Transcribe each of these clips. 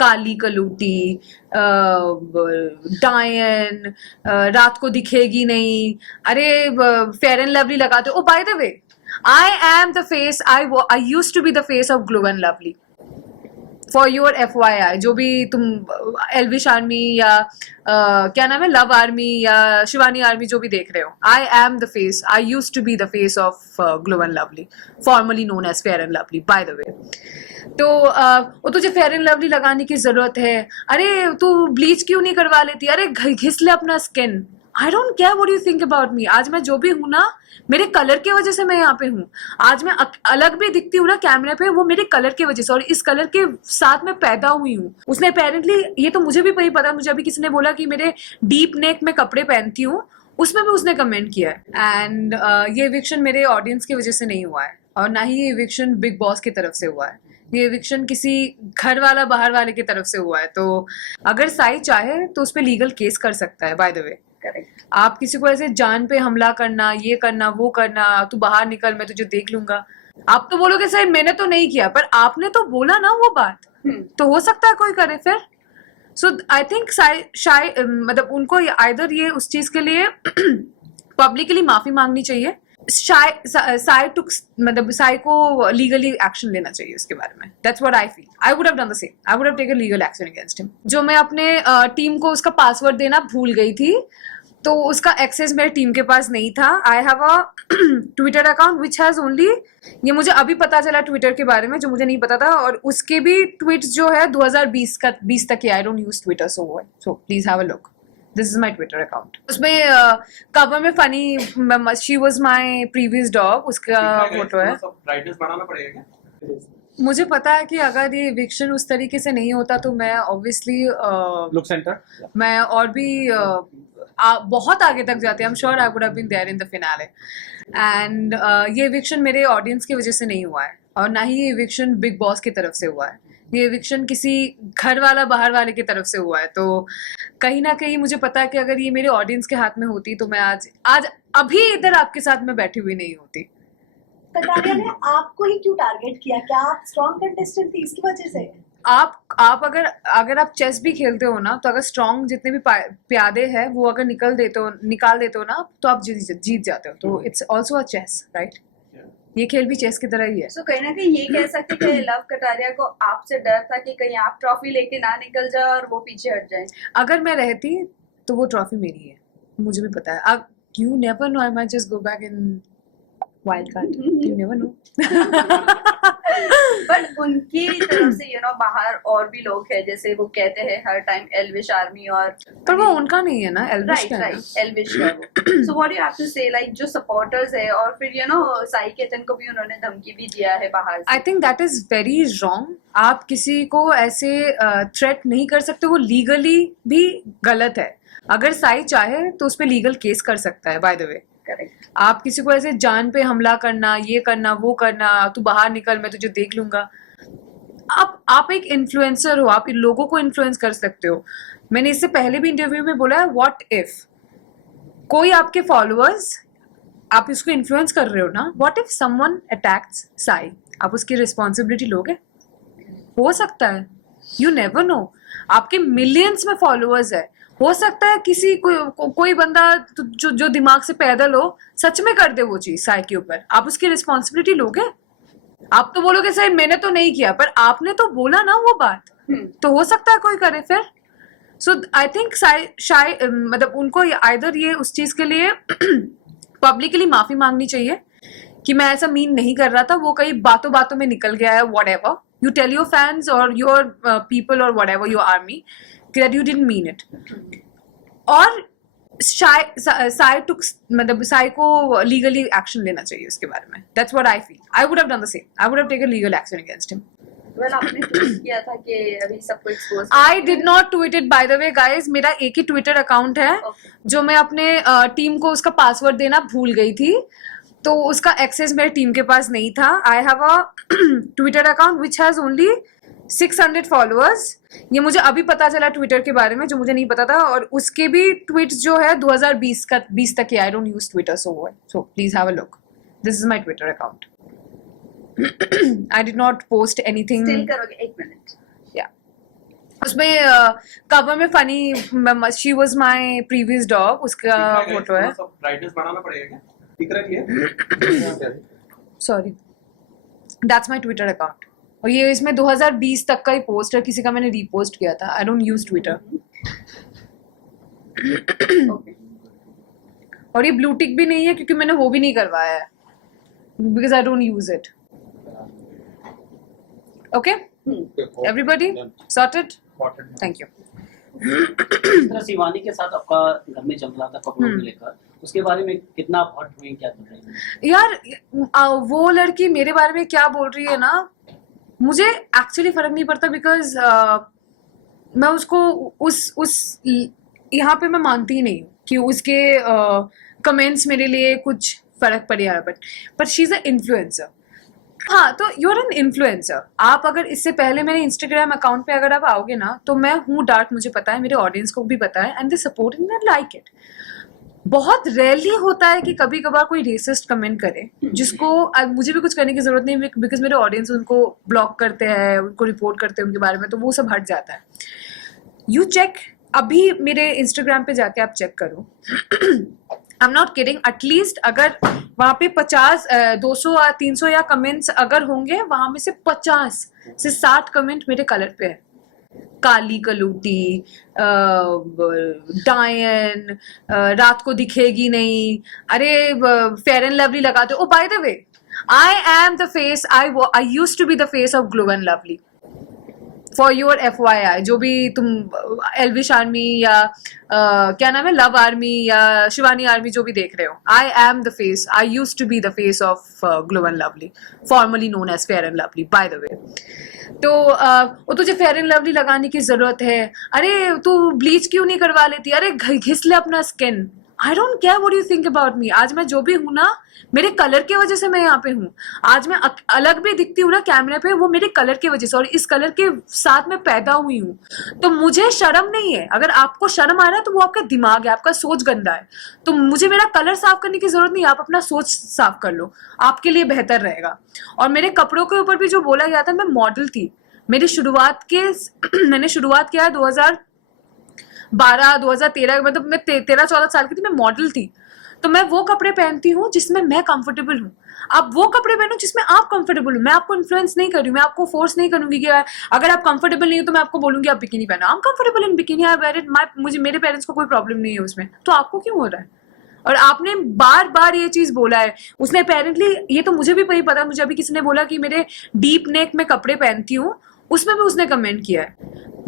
काली कलूटी, डायन, रात को दिखेगी नहीं, अरे फेयर एंड लवली लगाते हो। By the way, I am the face, I use to be the face of Glow and Lovely. For your FYI, जो भी तुम एल्विश आर्मी या क्या नाम है, लव आर्मी या शिवानी आर्मी जो भी देख रहे हो, I am the face, I use to be the face of Glow and Lovely, formerly known as Fair and Lovely, by the way. तो वो तुझे फेयर एंड लवली लगाने की जरूरत है, अरे तू ब्लीच क्यों नहीं करवा लेती, अरे घिस ले अपना skin. I don't care what you think about me. आज मैं जो भी हूं ना, मेरे कलर की वजह से मैं यहाँ पे हूँ। आज मैं अलग भी दिखती हूँ ना कैमरे पे, वो मेरे कलर की वजह से, और इस कलर के साथ मैं पैदा हुई हूँ। उसने अपेरेंटली, ये तो मुझे भी नहीं पता, मुझे अभी किसी ने बोला कि मेरे डीप नेक में कपड़े पहनती हूँ, उसमें भी उसने कमेंट किया है। एंड ये इविक्शन मेरे ऑडियंस की वजह से नहीं हुआ है, और ना ही ये इविक्शन बिग बॉस की तरफ से हुआ है। ये इविक्शन किसी घर वाला बाहर वाले की तरफ से हुआ है। तो अगर साई चाहे तो उस पर लीगल केस कर सकता है, बाय द वे। आप किसी को ऐसे जान पे हमला करना, ये करना, वो करना, तू बाहर निकल मैं तुझे देख लूंगा, आप तो बोलोगे सर मैंने तो नहीं किया, पर आपने तो बोला ना वो बात, तो हो सकता है कोई करे फिर। सो आई थिंक मतलब उनको आइदर ये उस चीज के लिए पब्लिकली माफी मांगनी चाहिए, मतलब साई को लीगली एक्शन लेना चाहिए उसके बारे में। That's what I feel. I would have done the same, I would have taken legal action against him. जो मैं अपने टीम को उसका पासवर्ड देना भूल गई थी, तो उसका एक्सेस मेरे टीम के पास नहीं था। I have a Twitter account which has only, ये मुझे अभी पता चला ट्विटर के बारे में, जो मुझे नहीं पता था, और उसके भी ट्वीट्स जो है 2020 तक के। I don't use Twitter, so please have a look, this is my Twitter account. उसमें कवर में funny, she was my previous dog, उसका फोटो है। ब्राइटनेस बढ़ाना पड़ेगा क्या? मुझे पता है कि अगर ये इविक्शन उस तरीके से नहीं होता तो मैं ऑब्वियसली लुक सेंटर मैं और भी बहुत आगे तक जाती। I am sure I would have been there in the finale. And ये इविक्शन मेरे ऑडियंस की वजह से नहीं हुआ है, और ना ही ये इविक्शन बिग बॉस की तरफ से हुआ है। ये इविक्शन किसी घर वाला बाहर वाले की तरफ से हुआ है। तो कहीं ना कहीं मुझे पता है कि अगर ये मेरे ऑडियंस के हाथ में होती तो मैं आज अभी इधर आपके साथ में बैठी हुई नहीं होती। कटारिया ने आपको ही क्यों टारगेट किया? क्या आप स्ट्रॉन्ग कंटेस्टेंट थी इसकी वजह से? आप अगर आप चेस भी खेलते हो ना, तो अगर स्ट्रॉन्ग जितने भी प्यादे हैं वो अगर निकाल देते हो ना, तो आप जीत जाते हो। तो it's also a chase, right? ये खेल भी चेस की तरह ही है। So, कहीं ना कहीं ये कह सकते कि लव कटारिया को आपसे डर था कि कहीं आप ट्रॉफी लेके ना निकल जाए और वो पीछे हट जाए। अगर मैं रहती तो वो ट्रॉफी मेरी है, मुझे भी पता है। अब you never know, I might just go back in wild card, you never know. But उनकी तरफ से बाहर और भी लोग हैं, जैसे वो कहते हैं हर टाइम एल्विश आर्मी, और पर वो उनका नहीं है ना, एल्विश का है। एल्विश का है। So what you have to say, like जो सपोर्टर्स है, और फिर साई केतन को भी उन्होंने धमकी भी दिया है बाहर से। I think that is very wrong. आप किसी को ऐसे थ्रेट नहीं कर सकते, वो लीगली भी गलत है। अगर साई चाहे तो उस पर लीगल केस कर सकता है, बाय द वे। करेक्ट। आप किसी को ऐसे जान पे हमला करना, ये करना, वो करना, तू बाहर निकल मैं तुझे देख लूंगा, आप एक इन्फ्लुएंसर हो, आप इन लोगों को इन्फ्लुएंस कर सकते हो। मैंने इससे पहले भी इंटरव्यू में बोला है, व्हाट इफ कोई आपके फॉलोअर्स, आप इसको इन्फ्लुएंस कर रहे हो ना, what if someone attacks Sai, आप उसकी रिस्पॉन्सिबिलिटी लोगे? हो सकता है, यू नेवर नो। आपके मिलियंस में फॉलोअर्स है, हो सकता है किसी कोई बंदा जो दिमाग से पैदल हो सच में कर दे वो चीज साई के ऊपर, आप उसकी रिस्पॉन्सिबिलिटी लोगे? आप तो बोलोगे सर मैंने तो नहीं किया, पर आपने तो बोला ना वो बात, तो हो सकता है कोई करे फिर। सो आई थिंक मतलब उनको आइदर ये उस चीज के लिए पब्लिकली माफी मांगनी चाहिए कि मैं ऐसा मीन नहीं कर रहा था, वो कई बातों बातों में निकल गया है। Whatever you tell your fans और योर पीपल और whatever your army that you didn't mean it। और मतलब साई को लीगली एक्शन लेना चाहिए उसके बारे में। That's what I feel. I would have done the same. I would have taken legal action against him. Well, आपने ट्वीट किया था कि अभी सबको expose. I did not tweet it, by the way, guys. मेरा एक ही ट्विटर अकाउंट है, जो मैं अपने टीम को उसका पासवर्ड देना भूल गई थी, तो उसका एक्सेस मेरे टीम के पास नहीं था। I have a Twitter account which has only 600 followers. ये मुझे अभी पता चला ट्विटर के बारे में, जो मुझे नहीं पता था, और उसके भी ट्वीट्स जो है 2020 तक के। I don't use Twitter, so please have a look, this is my Twitter account. I did not post anything. Still करोगे 1 minute. Yeah. उसमें कवर में funny she was my previous dog उसका फोटो है. Brightness बढ़ाना पड़ेगा क्या? दिख रहा है? Sorry, that's my Twitter account. और ये इसमें 2020 तक का ही पोस्ट है, किसी का मैंने रीपोस्ट किया था. I don't use Twitter. Okay. और ये ब्लू टिक भी नहीं है क्योंकि मैंने वो भी नहीं करवाया है, because I don't use it. Okay, everybody sorted. Thank you. जिस तरह शिवानी के साथ आपका घर में चल रहा था कपड़ों को लेकर, उसके बारे में कितना आप हर्ट हुए, क्या बताएंगे? यार वो लड़की मेरे बारे में क्या बोल रही है ना, मुझे एक्चुअली फर्क नहीं पड़ता, बिकॉज मैं उसको उस यहाँ पे मैं मानती ही नहीं हूँ कि उसके कमेंट्स मेरे लिए कुछ फर्क पड़ेगा. But she is a influencer. हाँ, तो यू आर एन इन्फ्लुएंसर. आप अगर इससे पहले मेरे इंस्टाग्राम अकाउंट पे अगर आप आओगे ना, तो मैं हूँ डार्क, मुझे पता है, मेरे ऑडियंस को भी पता है, and they support and they like it. बहुत रेयरली होता है कि कभी कभार कोई रेसिस्ट कमेंट करे जिसको मुझे भी कुछ करने की जरूरत नहीं, बिकॉज मेरे ऑडियंस उनको ब्लॉक करते हैं, उनको रिपोर्ट करते हैं उनके बारे में, तो वो सब हट जाता है. यू चेक, अभी मेरे इंस्टाग्राम पे जाके आप चेक करो. I am not kidding. At least अगर वहाँ पे 50, 200 या 300 या कमेंट्स अगर होंगे, वहां में से 50 से 60 कमेंट मेरे कलर पे है. काली कलूटी, डायन, रात को दिखेगी नहीं, अरे फेयर एंड लवली लगाते. Oh by the way, I am the face, I used to be the face of Glow and Lovely. For your FYI, जो भी तुम एल्विश आर्मी या क्या नाम है, लव आर्मी या शिवानी आर्मी जो भी देख रहे हो, I am the face, I used to be the face of Glow and Lovely, formerly known as Fair and Lovely, by the way. तो वो तुझे फेयर एंड लवली लगाने की जरूरत है, अरे तू ब्लीच क्यों नहीं करवा लेती, अरे घिस ले अपना skin. I don't care what you think about me. आज मैं जो भी हूं ना, मेरे कलर की वजह से मैं यहाँ पे हूँ. आज मैं अलग भी दिखती हूँ ना कैमरे पे, वो मेरे कलर की वजह से, और इस कलर के साथ मैं पैदा हुई हूँ. तो मुझे शर्म नहीं है. अगर आपको शर्म आ रहा है तो वो आपका दिमाग है, आपका सोच गंदा है. तो मुझे मेरा कलर साफ करने की जरूरत नहीं है, आप अपना सोच साफ कर लो, आपके लिए बेहतर रहेगा. और मेरे कपड़ों के ऊपर भी जो बोला गया था, मैं मॉडल थी. मेरी शुरुआत के मैंने शुरुआत किया 2012 2013, मतलब मैं 13-14 साल की थी, मैं मॉडल थी. तो मैं वो कपड़े पहनती हूँ जिसमें मैं कंफर्टेबल हूँ. आप वो कपड़े पहनो जिसमें आप कंफर्टेबल हो. मैं आपको इन्फ्लुएंस नहीं कर रही हूँ, मैं आपको फोर्स नहीं करूंगी कि अगर आप कंफर्टेबल नहीं हो तो मैं आपको बोलूंगी आप बिकिनी पहनो. I am comfortable in bikini, I wear it. मुझे, मेरे पेरेंट्स को कोई प्रॉब्लम नहीं है उसमें, तो आपको क्यों हो रहा है? और आपने बार बार ये चीज बोला है. उसने अपेरेंटली, ये तो मुझे भी पता है, मुझे अभी किसी ने बोला कि मेरे डीप नेक में कपड़े पहनती हूँ, उसमें भी उसने कमेंट किया है.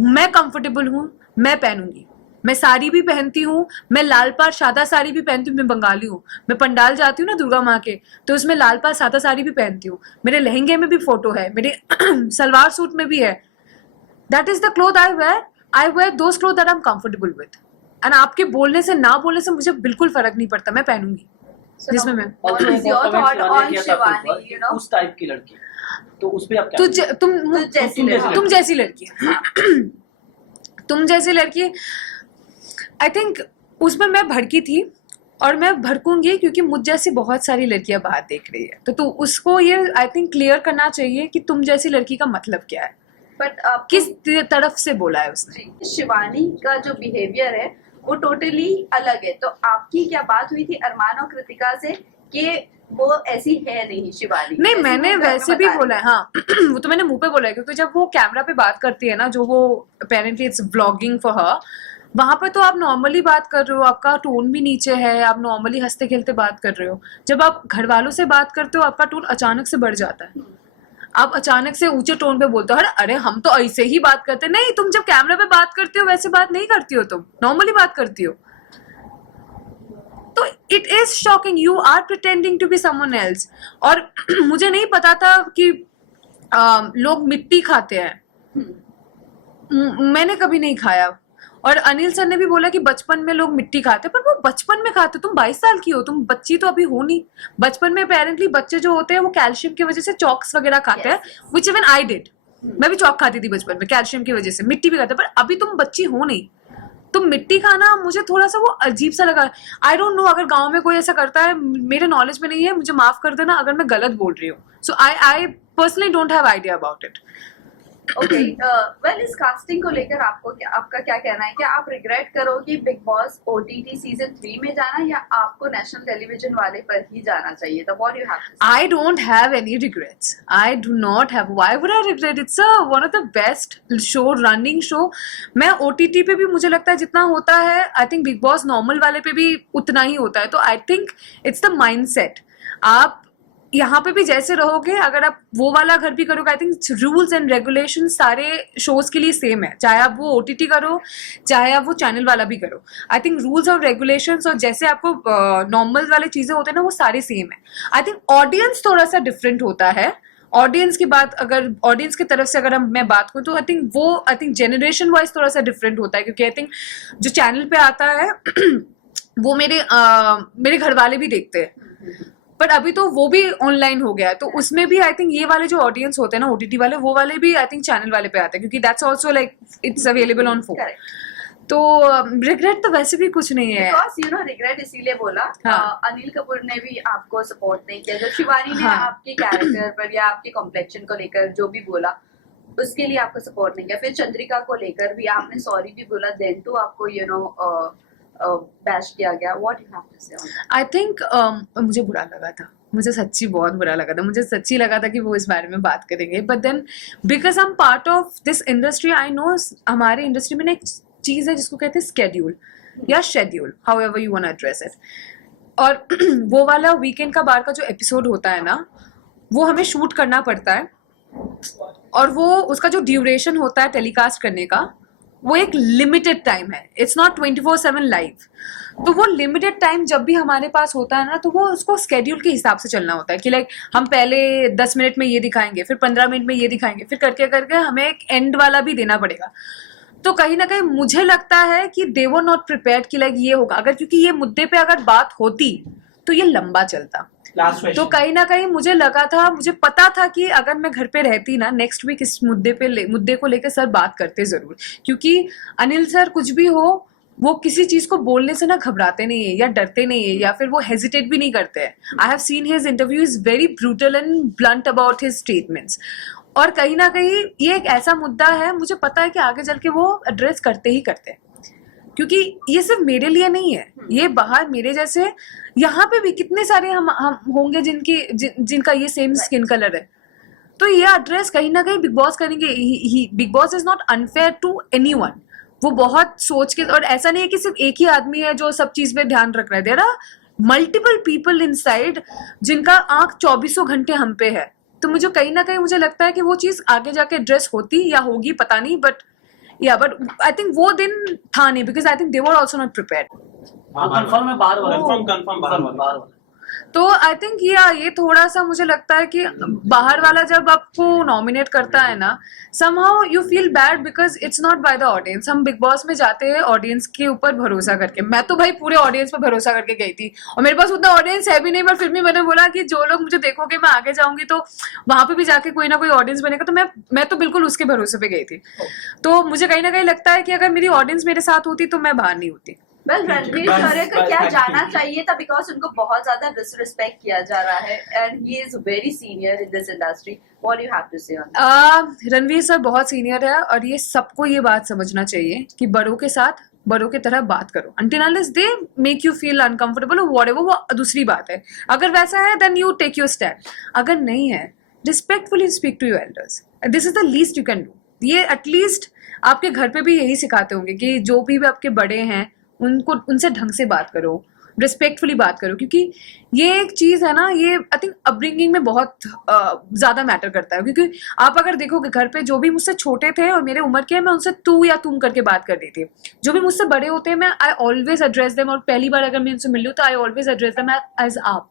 मैं कंफर्टेबल हूँ, मैं पहनूंगी. मैं साड़ी भी पहनती हूँ, मैं लाल पार सादा साड़ी भी पहनती हूँ. मैं बंगाली हूँ, मैं पंडाल जाती हूँ ना दुर्गा माँ के, तो उसमें लाल पार सादा साड़ी भी पहनती हूँ. मेरे लहंगे में भी फोटो है, मेरे सलवार सूट में भी है. That is the cloth I wear those cloth that I am comfortable with. And आपके बोलने से ना बोलने से मुझे बिल्कुल फर्क नहीं पड़ता, मैं पहनूंगी जिसमें मैं. What is your thought on Shivani, you know? उस टाइप की लड़की, तो उस पे आप क्या तुम जैसी लड़की तुम जैसी लड़की, आई थिंक उसमें मैं भड़की थी, और मैं भड़कूंगी क्योंकि मुझ जैसी बहुत सारी लड़कियां बाहर देख रही है. तो उसको ये आई थिंक क्लियर करना चाहिए कि तुम जैसी लड़की का मतलब क्या है, बट किस तरफ से बोला है उसने. शिवानी का जो बिहेवियर है वो टोटली अलग है. तो आपकी क्या बात हुई थी अरमान और कृतिका से कि वो ऐसी है नहीं शिवानी? नहीं, मैंने वैसे भी बोला है. हाँ वो तो मैंने मुंह पे बोला है, क्योंकि जब वो कैमरा पे बात करती है ना, जो वो apparently it's vlogging for her, वहां पर तो आप नॉर्मली बात कर रहे हो, आपका टोन भी नीचे है, आप नॉर्मली हंसते खेलते बात कर रहे हो. जब आप घर वालों से बात करते हो, आपका टोन अचानक से बढ़ जाता है, आप अचानक से ऊंचे टोन पे बोलते हो. अरे हम तो ऐसे ही बात करते. नहीं, तुम जब कैमरा पे बात करती हो वैसे बात नहीं करती हो, तुम नॉर्मली बात करती हो. तो it is shocking, you are pretending to be someone else. और मुझे नहीं पता था कि लोग मिट्टी खाते हैं. मैंने कभी नहीं खाया. और अनिल सर ने भी बोला कि बचपन में लोग मिट्टी खाते, पर वो बचपन में खाते. तुम 22 साल की हो, तुम बच्ची तो अभी हो नहीं. बचपन में अपेरेंटली बच्चे जो होते हैं वो कैल्शियम की वजह से चॉक्स वगैरह खाते हैं, विच इवन आई डिड. मैं भी चॉक खाती थी बचपन में कैल्शियम की वजह से, मिट्टी भी खाते. पर अभी तुम बच्ची हो नहीं, तुम मिट्टी खाना मुझे थोड़ा सा वो अजीब सा लगा. आई डोंट नो, अगर गाँव में कोई ऐसा करता है, मेरे नॉलेज में नहीं है, मुझे माफ कर देना अगर मैं गलत बोल रही हूँ. So I personally don't have idea about it. Okay well इस कास्टिंग को लेकर आपका क्या कहना है? क्या आप रिग्रेट करो कि बिग बॉस OTT सीजन 3 में जाना, या आपको नेशनल टेलीविजन वाले पर ही जाना चाहिए था? What you have? I don't have any regrets. I do not have. Why would I regret? It's one of the best running show. मैं OTT पे भी मुझे लगता है जितना होता है, I think Big Boss normal वाले पे भी उतना ही होता है. तो I think it's the mindset. आप यहाँ पे भी जैसे रहोगे, अगर आप वो वाला घर भी करोगे, I think rules and regulation सारे शोज के लिए सेम है, चाहे आप वो OTT करो चाहे आप वो चैनल वाला भी करो. आई थिंक रूल्स और रेगुलेशंस और जैसे आपको नॉर्मल वाले चीजें होते हैं ना, वो सारे सेम है. आई थिंक ऑडियंस थोड़ा सा डिफरेंट होता है. ऑडियंस की बात, अगर ऑडियंस की तरफ से अगर मैं बात करूँ, तो आई थिंक जनरेशन वाइज थोड़ा सा डिफरेंट होता है, क्योंकि आई थिंक जो चैनल पे आता है वो मेरे घर वाले भी देखते हैं, बट अभी तो वो भी ऑनलाइन हो गया है. तो उसमें भी आई थिंक ये वाले जो ऑडियंस होते हैं ना OTT वाले, वो वाले भी आई थिंक चैनल वाले पे आते हैं, क्योंकि that's also like it's available on phone. तो रिग्रेट तो वैसे भी कुछ नहीं है. बिकॉज यू नो रिग्रेट इसीलिए बोला, हाँ. अनिल कपूर ने भी आपको सपोर्ट नहीं किया. जब शिवानी ने हाँ. आपके कैरेक्टर पर या आपके कॉम्प्लेक्शन को लेकर जो भी बोला, उसके लिए आपको सपोर्ट नहीं किया. फिर चंद्रिका को लेकर भी आपने सॉरी भी बोला, देन टू आपको यू नो बैश किया गया. What you have to say on that? I think मुझे बुरा लगा था, मुझे सच्ची बहुत बुरा लगा था. मुझे सच्ची लगा था कि वो इस बारे में बात करेंगे, but then because I am part of this industry, I know हमारे इंडस्ट्री में ना एक चीज़ है जिसको कहते हैं स्केड्यूल या schedule, however you want to address it. और वो वाला वीकेंड का बार का जो एपिसोड होता है ना, वो हमें शूट करना पड़ता है, और वो उसका जो ड्यूरेशन होता है टेलीकास्ट करने का, वो एक लिमिटेड टाइम है. It's not 24/7 live. तो वो लिमिटेड टाइम जब भी हमारे पास होता है ना, तो वो उसको स्केड्यूल के हिसाब से चलना होता है कि लाइक हम पहले 10 मिनट में ये दिखाएंगे, फिर 15 मिनट में ये दिखाएंगे, फिर करके करके हमें एक एंड वाला भी देना पड़ेगा. तो कहीं ना कहीं मुझे लगता है कि दे वर नॉट प्रिपेयर्ड कि लाइक ये होगा. अगर क्योंकि ये मुद्दे पे अगर बात होती तो ये लंबा चलता. तो कहीं ना कहीं मुझे लगा था, मुझे पता था कि अगर मैं घर पे रहती ना, नेक्स्ट वीक इस मुद्दे को लेकर सर बात करते जरूर, क्योंकि अनिल सर कुछ भी हो, वो किसी चीज को बोलने से ना घबराते नहीं है या डरते नहीं है, या फिर वो हेजिटेट भी नहीं करते हैं. I have seen his interview, is very brutal and blunt about his statements. और कहीं ना कहीं ये एक ऐसा मुद्दा है, मुझे पता है कि आगे चल के वो एड्रेस करते ही करते हैं, क्योंकि ये सिर्फ मेरे लिए नहीं है, ये बाहर मेरे जैसे यहाँ पे भी कितने सारे हम होंगे जिनका ये सेम स्किन कलर है. तो ये एड्रेस कहीं ना कहीं बिग बॉस करेंगे. Bigg Boss is not unfair to anyone. वो बहुत सोच के, और ऐसा नहीं है कि सिर्फ एक ही आदमी है जो सब चीज पे ध्यान रख रहा है. There are multiple people inside जिनका आंख 24 घंटे हम पे है. तो मुझे कहीं ना कहीं मुझे लगता है कि वो चीज आगे जाके एड्रेस होती या होगी, पता नहीं, बट आई थिंक वो दिन था नहीं, because I think they were also not prepared. Confirm है बाहर वाला. कंफर्म बाहर वाला. तो आई थिंक ये थोड़ा सा मुझे लगता है कि बाहर वाला जब आपको नॉमिनेट करता है ना, somehow you feel bad because it's not by the audience. हम बिग बॉस में जाते हैं ऑडियंस के ऊपर भरोसा करके. मैं तो भाई पूरे ऑडियंस पर भरोसा करके गई थी, और मेरे पास उतना ऑडियंस है भी नहीं, पर फिर भी मैंने बोला कि जो लोग मुझे देखोगे, मैं आगे जाऊंगी तो वहां पे भी जाके कोई ना कोई ऑडियंस बनेगा. तो मैं तो बिल्कुल उसके भरोसे पे गई थी. तो मुझे कहीं ना कहीं लगता है कि अगर मेरी ऑडियंस मेरे साथ होती तो मैं बाहर नहीं होती. वेल रणवीर शौर्य को क्या जाना चाहिए था, बिकॉज उनको बहुत ज्यादा डिसरिस्पेक्ट किया जा रहा है, and he is very senior in this industry. What you have to say on that? Ranveer sir बहुत सीनियर है, और ये सबको ये बात समझना चाहिए कि बड़ों के साथ बड़ों की तरह बात करो. until unless they make you feel uncomfortable or whatever, वो दूसरी बात है. अगर वैसा है then you take your stand. अगर नहीं है, respectfully speak to your elders. This is the least you can do. ये एटलीस्ट आपके घर पे भी यही सिखाते होंगे कि जो भी आपके बड़े हैं उनसे ढंग से बात करो, रिस्पेक्टफुली बात करो, क्योंकि ये एक चीज है ना, ये आई थिंक अपब्रिंगिंग में बहुत ज्यादा मैटर करता है. क्योंकि आप अगर देखोगे घर पे जो भी मुझसे छोटे थे और मेरे उम्र के हैं, मैं उनसे तू या तुम करके बात कर रही थी. जो भी मुझसे बड़े होते हैं, मैं आई ऑलवेज एड्रेस देम, और पहली बार अगर मैं उनसे मिलूँ तो I always address them as आप,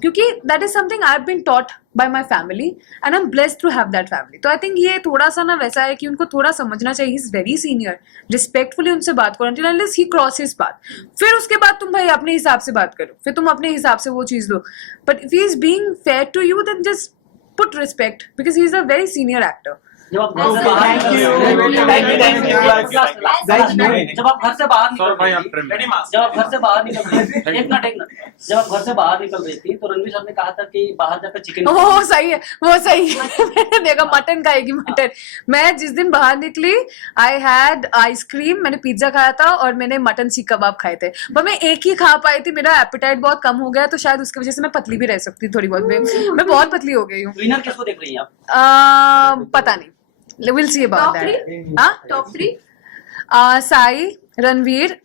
क्योंकि that is something I have been taught by my family and I am blessed to have that family. तो आई थिंक ये थोड़ा सा ना वैसा है कि उनको थोड़ा समझना चाहिए, ही इज वेरी सीनियर, रिस्पेक्टफुली उनसे बात करो until unless he crosses बात. फिर उसके बाद तुम भाई अपने हिसाब से बात करो, फिर तुम अपने हिसाब से वो चीज लो. But if he is being fair to you, then just put respect, because he is a very senior actor. जब आप घर से Thank बाहर you. जब आप घर से बाहर निकल Sorry, रही I'm थी, friendly. Ready, master. जब आप घर से बाहर निकल रही थी, एक मिनट जब आप घर से बाहर निकल रही थी तो रणवीर साहब ने कहा था कि बाहर जाकर चिकन वो सही है, वो सही है। मैंने देखा मटन खाएगी मटन। मैं जिस दिन बाहर निकली, आई हैड आइसक्रीम, मैंने पिज्जा खाया था और मैंने मटन सीख कबाब खाए थे, पर मैं एक ही खा पाई थी। मेरा एपेटाइट बहुत कम हो गया, तो शायद उसकी वजह से मैं पतली भी रह सकती थोड़ी बहुत। मैं बहुत पतली हो गई हूँ। विनर किसको देख रही हैं आप? पता नहीं, will see about top that. 3 हाँ, टॉप 3 साई, रणवीर